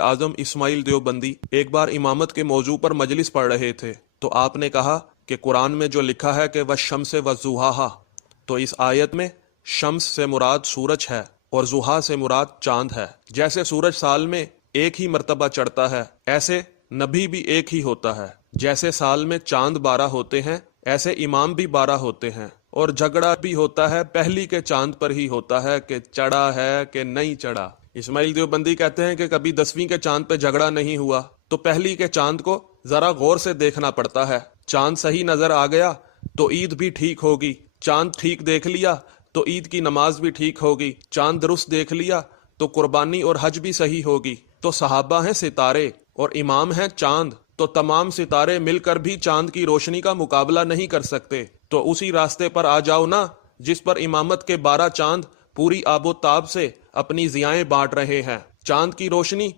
आजम इस्माइल देवबंदी एक बार इमामत के मौजू पर मजलिस पढ़ रहे थे तो आपने कहा कि कुरान में जो लिखा है कि वश्शम्स वज़ुहाहा, तो इस आयत में शम्स से मुराद सूरज है और जुहा से मुराद चांद है। जैसे सूरज साल में एक ही मर्तबा चढ़ता है, ऐसे नबी भी एक ही होता है। जैसे साल में चांद 12 होते हैं, ऐसे इमाम भी 12 होते हैं। और झगड़ा भी होता है पहली के चांद पर ही होता है कि चढ़ा है कि नहीं चढ़ा। इस्माइल देवबंदी कहते हैं कि कभी 10वीं के चांद पे झगड़ा नहीं हुआ तो पहली के चांद को जरा गौर से देखना पड़ता है। चांद सही नजर आ गया तो ईद भी ठीक होगी, चांद ठीक देख लिया तो ईद की नमाज भी ठीक होगी, चांद दुरुस्त देख लिया तो कुर्बानी और हज भी सही होगी। तो सहाबा हैं सितारे और इमाम हैं चांद, तो तमाम सितारे मिलकर भी चांद की रोशनी का मुकाबला नहीं कर सकते। तो उसी रास्ते पर आ जाओ ना जिस पर इमामत के 12 चांद पूरी आबोताब से अपनी जियाएं बांट रहे हैं। चांद की रोशनी